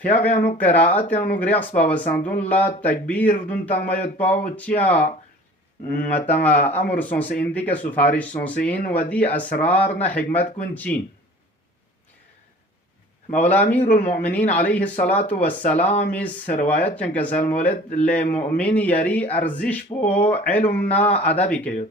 Fjaganu qiraat yang nugriaks bawasandun la takbir dun tang mayot pau chia matanga amur sonse indika sufarish sonse in wadi asrar na hikmat kunchin. Mawla Amirul Mu'minin alayhi salatu wassalam is riwayat chen kasal moled le mu'min yari arzish po ilm na adabi kayot.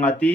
ngati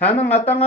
Chanang atanga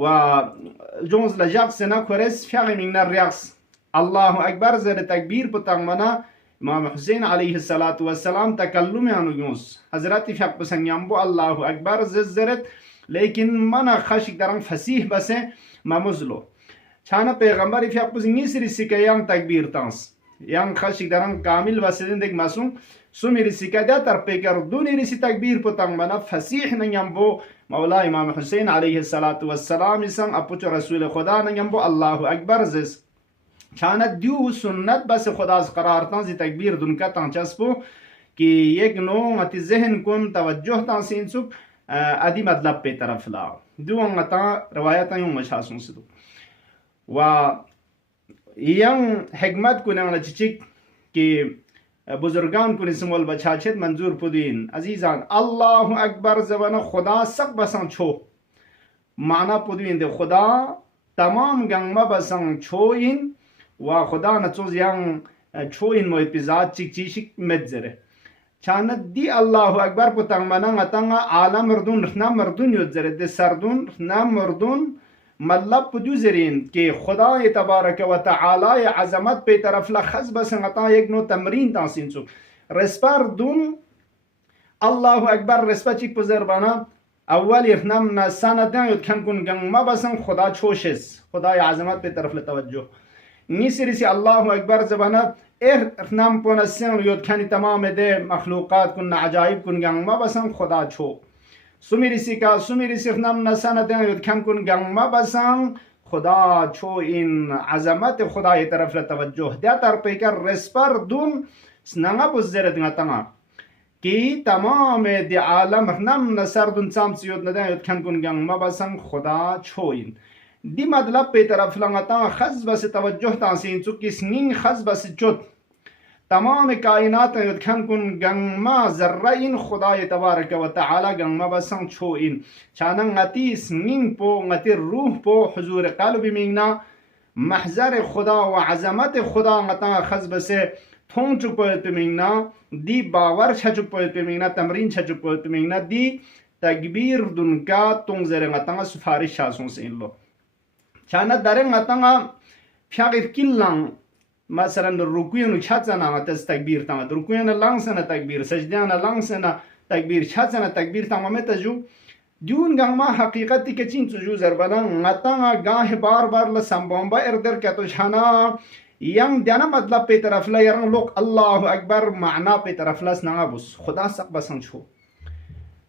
و Jones لجاقس نكورس فيغي من الرياقس الله أكبر زر تكبير بتغمنا امام حسين عليه الصلاة والسلام تكلم عنو Jones حضرت فيق بسن ينبو الله أكبر زرت لیکن منا خشک درن فسیح بس ما مزلو چانا پیغمبر فيق بسن نيسري سيكا yang تكبير تانس yang خشک درن كامل بسدن دك مسون سوميري سيكا دا ترپيكر دوني رسي تكبير بتغمنا فسيح نينبو مولا امام حسين عليه الصلاة والسلام سن اپوچ رسول خدا نينبو الله أكبر زس چانت دیو سنت بس خداز قرار تان زی تکبیر دن کا تان چسبو کہ یک نو متی ذہن کن توجہ تان سینسوک ادی مطلب پہ طرف لا دو انتا روایتاں یوں مشاسون سدو و ین حکمت کنن چچک کہ بزرگان کن اسمول بچاچت منظور پدین عزیزان اللہ اکبر زبان خدا سق بسان چھو معنی پدین دے خدا تمام گنگ بسان چھوین و خدا نتوز yang choin mo epizad chik chik medzere chanat di Allahu akbar putang manang atanga alam mardun rna mardun yodzere de sardun rna mardun مطلب پدوزرین کہ خدا تبارک و تعالی عظمت پہ طرف لخص بس عطا ایک نو تمرین تاسین سو رسپار دون الله اکبر رسپا چیک پزربانا اول افنام نسانتن یود کن کن گنگ ما بسن خدا چوشس خدا عظمت پہ طرف لتوجہ نیسری الله اکبر زبانا افنام پونسن یود کنی تمام دے مخلوقات کن عجائب کن گنگ ما بسن خدا چو سومیریسی کا سومیریسی افنام نسانتن یود کن کن گنگ ما بسن خدا چو این عظمت خدا طرف لتوجہ دیا تر پیکر رسپر دون سنگا بزرد نتنگا کی تمام دی عالم نم نصر دن سام سیود ندن یود کن کن گنگ ما بسن خدا چوین دی مطلب پہ طرف لنگتا خز بس توجہ تانسین چکی سنین خز بس چت تمام کائنات یود کن کن گنگ ما ذرین خدا تبارک و تعالی گنگ ما بسن چوین چانن غتی سنین پو غتی روح پو حضور قلب میگنا محضر خدا و عظمت خدا غتا خز بس تون چک پویت میگنا دی باور چک پویت میگنا تمرین چک پویت میگنا دی تکبیر دن کا تون زر غتا سفارش شاسون سین لو چانا دارن غتا فیاغیر کلان مثلا رکوین چاتنا غتس تکبیر تام رکوین لانسنا تکبیر سجدانا لانسنا تکبیر چاتنا تکبیر تمام تجو دیون گنگ ما حقیقتی که چین تجو زربانا غتا گاه بار بار لسامبومبا اردر که تو چانا yang diana madlab pe taraf la yang lok Allahu Akbar معنا pe taraf la sna bus خدا سق بسن چو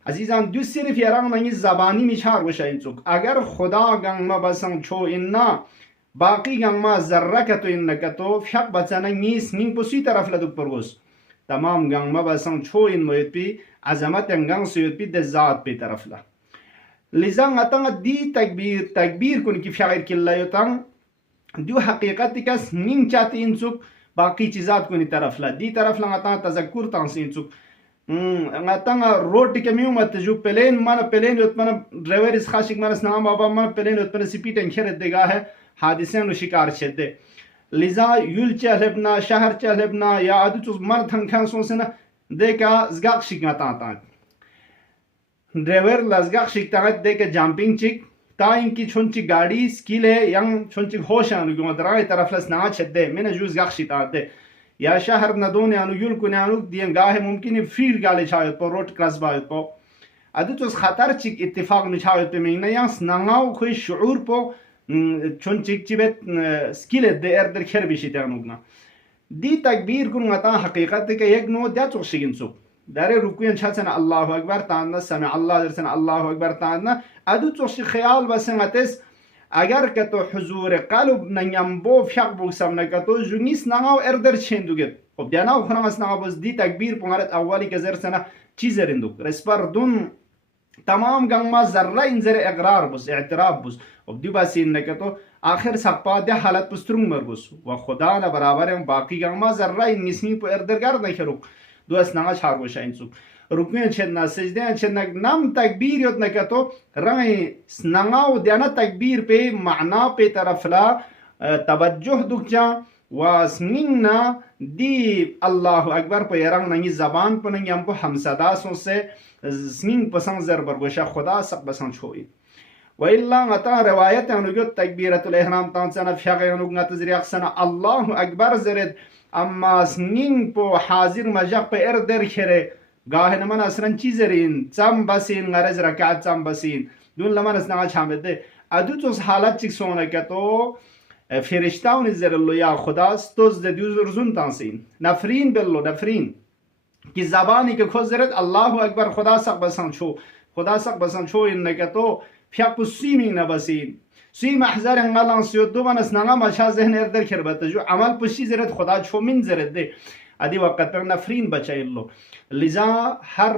عزیزان دو صرف یاران نی زبانی میچار وشاین چوک اگر خدا گنگ ما بسن چو اننا باقی گنگ ما ذره کتو انکتو فق بچانا نیس نین پسی طرف لا دو پرگوس تمام گنگ ما بسن چو ان موید پی عظمت گنگ سوید پی د ذات pe taraf la لذا غتنگ دی تکبیر کن کی فقیر کلا یتن دیو حقیقتی کس نین چاہتی انسوک باقی چیزات کو نی طرف لا دی طرف لا غتا تذکر تانسی انسوک غتا روڈ کمیو مت جو پلین من پلین یوت من ڈرائیور اس خاشک من نام بابا من پلین یوت من سپیڈ انخر دگا ہے حادثے نو شکار چھدے لذا یول چلبنا شہر چلبنا یا ادو چ من تھن کھان سوسنا دیکا زگاق شگتا تا ڈرائیور لزگاق شگتا دیکا جامپنگ چک تا اینکی چونچی گاڑی سکیل ہے ینگ چونچی ہوش آنو گو مدرائی طرف لس نا چھدے میں نے جوز گاخ شیطان دے یا شہر ندون آنو یول کنے آنو دین گاہ ممکنی فیر گالی چھاوید پو روٹ کلاس باوید پو ادو توز خطر چک اتفاق میں چھاوید پو مینگنا ینگ سنانگاو خوی شعور پو چونچی چی بیت سکیل دے اردر کھر بیشیتے آنو گنا دی تکبیر کن غتا حقیقت کہ یک نو دیا چوک شگن سو داره رکوین چاتنا الله اکبر تانا سمع الله درسنا الله اکبر تانا ادو توش خیال بسنگتس اگر که تو حضور قلب نیم بو فیق بوسم نکتو جونیس نگاو اردر چندوگت خب دیاناو خناس نگاو بس دی تکبیر پونگارت اولی که زرسنا چی زرندوگ رسپر دون تمام گنگ ما ذره این زر اقرار بس اعتراف بس خب دیو بسین نکتو آخر سقپا دی حالت پسترون مر بس و خدا نا برابر باقی گنگ ما ذره این نسمی پو اردر گرد نکروگ دو اسناغا چهار باشین سو رکوین چدنا سجدین چدنا نام تکبیر یاد نکتو رنگ سناغا و دیانا تکبیر پہ معنا پہ طرف لا توجہ دک جا و سنگنا دی اللہ اکبر پہ رنگ ننگی زبان پہ ننگی ہم پہ ہمسدا سو سے سنگ پسند زر برگوشا خدا سق بسند چھوئی وإلا غتا رواية أنو تكبيرة الإحرام تانسنا فيغ أنو نتزريق سنة الله أكبر زرد أما سنين بو حاضر مجاق بي اردر خيري گاه نمان اسرن چیزرین تام بسین غرض رکعت تام بسین دون لمن اسنا شامل ده ادو توس حالت چیک سونه که تو فرشتاون زرلو یا خداست توز ده دیوز رزون تانسین نفرین بلو نفرین کی زبانی که خود زرد الله اکبر خدا سق بسان شو این که تو فیق سیمی نبسین سوی محضر انقلان سیود دو من اسنا مشا ذهن اردر کربت جو عمل پشی زرد خدا چو من زرد ده ادی وقت پر نفرین بچایلو لذا هر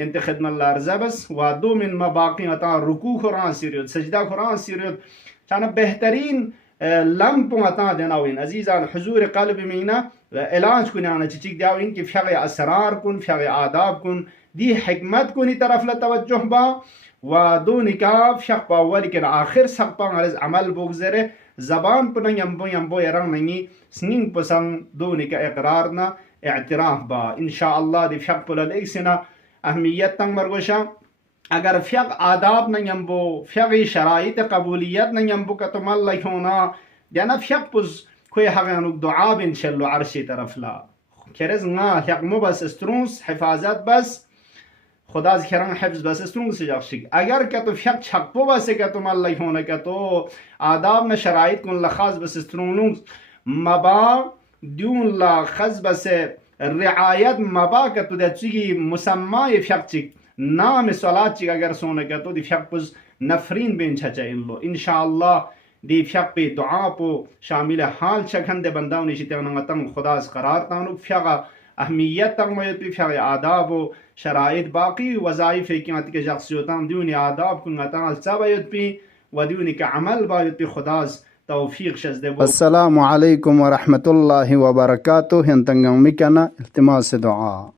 انت خدمت لارزه بس و دو من مباقی عطا رکوع قرآن سیریت سجده قرآن سیریت چانه بهترین لمپ عطا دناوین عزیزان حضور قلب مینا علاج کنی آنا چیچیک داوین که فیغ اسرار کن فیغ آداب کن دی حکمت کنی طرف لتوجه با و دو نکا فیغ باولی کن آخر سقپا غرز عمل بگذره زبان پنا یمبو یران نگی سنین پسن دو نکا اقرارنا اعتراف با انشاءاللہ دی فیغ پلال ایک سنا اهمیت تنگ مرگوشا اگر فیق آداب نگمبو فیق شرایط قبولیت نگمبو که تو مال لکونا دیانا فیق پوز کوئی حقیانوک دعا بین شلو عرشی طرف لا کرز نا فیق مو بس استرونس حفاظت بس خدا ذکران حفظ بس استرونس جاکشک اگر که تو فیق چکپو بسه که تو مال لکونا که تو آداب نا شرایط کن لخاص بس استرونس مبا دیون لخاص بس رعایت مبا که تو دچگی مسمای فیقچک نام صلات چیک اگر سونه که تو دی فیق پز نفرین بین چچا انلو انشاءاللہ دی فیق پی دعا پو شامل حال چکھنده بنداو نیشی تیغنانگا تنگ خداز قرار تانو فیق اهمیت تنگ مید پی فیق آداب و شرائط باقی وظائف کیانتی که شخصیوتان دیونی آداب کنگا تنگ السا باید پی و دیونی که عمل باید پی خداز توفیق شزده بو. السلام علیکم ورحمت الله وبرکاتہ. هنتنگم میکنه التماس دعا.